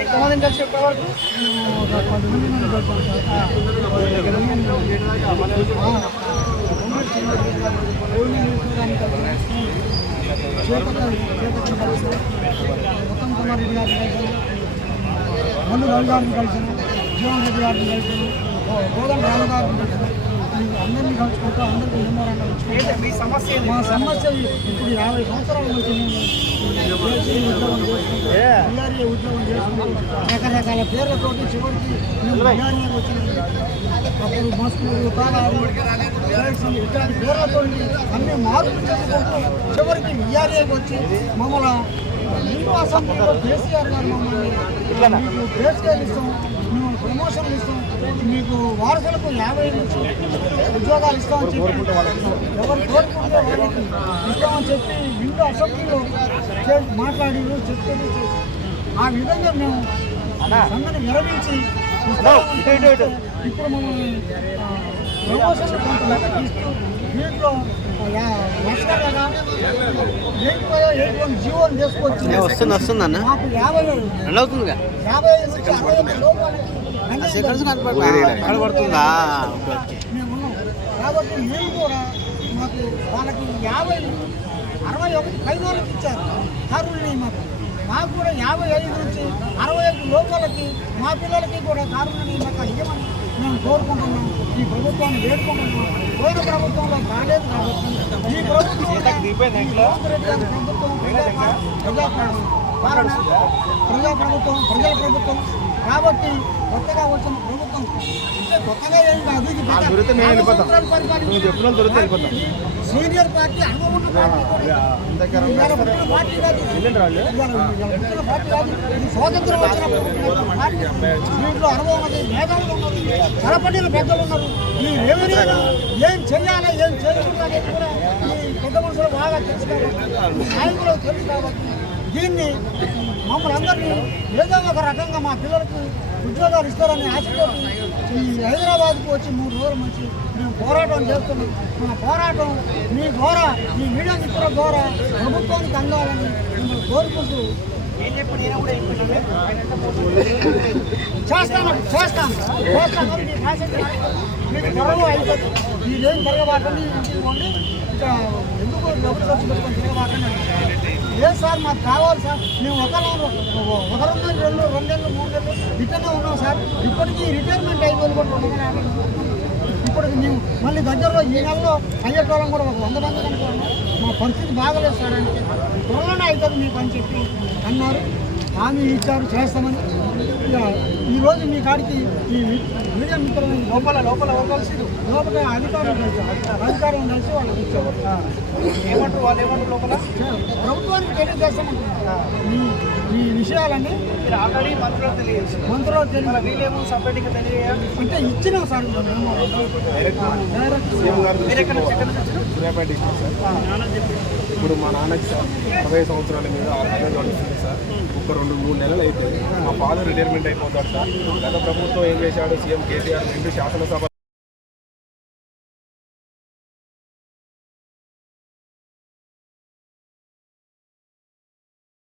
ఎంతమందిని కలిసి ఇప్పటి వరకు ఉత్తమ్ కుమార్ రెడ్డి గారిని కలిసాను మల్లు రవి గారిని కలిసాను జీవన్ రెడ్డి గారిని కలిసాను గోదం రాము గారిని కలిసాను ఈ అందరినీ కలుసుకుంటూ అందరికీ మెమోరాండం మీ సమస్య మా సమస్య ఇప్పుడు యాభై సంవత్సరాల నుంచి నేను ఉద్యోగం చేసుకుంటూ బీఆర్ఏ ఉద్యోగం చేసుకుంటూ రకరకాల పేర్లతోటి చివరికి నేను బీఆర్ఏకి వచ్చిన. అప్పుడు తాళారు రైస్ ఇట్లాంటి పేర్లతో అన్ని మార్పులు చేసుకుంటూ చివరికి బీఆర్ఏకి వచ్చి మమ్మల్ని అసెంబ్లీలో కేసీఆర్ గారు మమ్మల్ని మేము ప్రమోషన్లు ఇస్తాం. మీకు వారసులకు యాభై నుంచి ఉద్యోగాలు ఇస్తామని చెప్పి ఎవరు కోరుకుంటే వాళ్ళకి ఇస్తామని చెప్పి హిందూ అసెంబ్లీలో మాట్లాడి చెప్పేది ఆ విధంగా మేము సంఘటన విరమించి ఇప్పుడు మమ్మల్ని ప్రమోషన్ ఇస్తూ దీంట్లో లక్షలాగా ఎయిట్ ఫైవ్ ఎయిట్ వన్ జీవోని తీసుకొచ్చి వస్తుంది వస్తుంది అన్న. యాభై యాభై ఐదు నుంచి అరవై లోపాలకి సెకండ్స్. కనపడుతుందా కాబట్టి మేము కూడా మాకు వాళ్ళకి యాభై అరవై ఒకటి వాళ్ళకి ఇచ్చారు. కారుణ్యం మాకు. మాకు కూడా యాభై ఐదు నుంచి అరవై ఐదు లోపలకి మా పిల్లలకి కూడా కారుణ్యం మాకు ఇవ్వమని మేము కోరుకుంటున్నాం. ఈ ప్రభుత్వాన్ని వేడుకుంటున్నాం. పోయిన ప్రభుత్వంలో కాలేదు కాబట్టి ఈ ప్రభుత్వం ప్రభుత్వం ప్రజా ప్రభుత్వం ప్రజా ప్రభుత్వం కాబట్టి కొత్తగా వచ్చిన ప్రభుత్వం అంటే కొత్తగా ఏం కాదు. ఇది. సీనియర్ పార్టీ అనుభవం ఉన్న పార్టీ స్వాతంత్రం. దీంట్లో అనుభవం మేధావులు ఉన్నారు. తలపడిన పెద్దలు ఉన్నారు. ఈ రెవెన్యూలో ఏం చేయాలి ఏం ఈ పెద్ద మనుషులు బాగా తెలుసు కాబట్టి నాయకులకు తెలుసు కాబట్టి దీన్ని మమ్మల్ని అందరినీ ఏదో ఒక రకంగా మా పిల్లలకి ఉద్యోగాలు ఇస్తారని ఆశతో ఈ హైదరాబాద్కు వచ్చి మూడు రోజుల నుంచి మేము పోరాటం చేస్తున్నాం. మా పోరాటం మీ ద్వారా ఈ మీడియా మిత్రుల ద్వారా ప్రభుత్వానికి అందాలని మిమ్మల్ని కోరుకుంటూ చేస్తాను చేస్తాను. చేస్తాను మీకు త్వరలో అయిపోతుంది మీరేం తిరగబాటండి ఇంటికి పోండి ఇక ఎందుకు డబ్బులు ఖర్చు పెట్టుకొని తిరగబాటండి లేదు సార్ మాకు కావాలి సార్. మేము ఒక ఒక రెండు రెండు రెండేళ్ళు మూడు నెలలు ఇక్కడనే ఉన్నాం సార్. ఇప్పటికీ రిటైర్మెంట్ అయిపోయి కూడా రెండు వందల యాభై ఇప్పటికి మేము మళ్ళీ దగ్గరలో ఈ నెలలో అయ్యేటోళ్ళం కూడా ఒక వంద మంది అనుకున్నాం మా పరిస్థితి బాగలేదు సార్ అంటే త్వరలోనే అవుతుంది మీకు అని చెప్పి అన్నారు. హామీ ఇచ్చారు చేస్తామని. ఇక ఈరోజు మీ కాడికి ఈ మీడియా మిత్రులు లోపల లోపల ఎవరు కలిసి లోపల అధికారులు కలిసి అధికారులు కలిసి వాళ్ళకి ఇచ్చారు ఏమంటారు వాళ్ళు? ఏమంటారు లోపల? ప్రభుత్వానికి తెలియజేస్తామంటున్నారు. మీ ఈ విషయాలన్నీ మీరు ఆల్రెడీ మంత్రులకు తెలియజేసి మంత్రులు తెలియ మళ్ళీ వీళ్ళేమో సపరేట్గా తెలియజేయాలి. అంటే ఇచ్చినాం సార్. డైరెక్ట్ ఇప్పుడు మా నాన్నకి సార్ అరవై సంవత్సరాల మీద ఆరోగ్యం నడుస్తుంది సార్. ఒక రెండు మూడు నెలలు అయితే మా ఫాదర్ రిటైర్మెంట్ అయిపోతాడు సార్. గత ప్రభుత్వం ఏం చేశాడు? సీఎం కేసీఆర్ రెండు శాసనసభ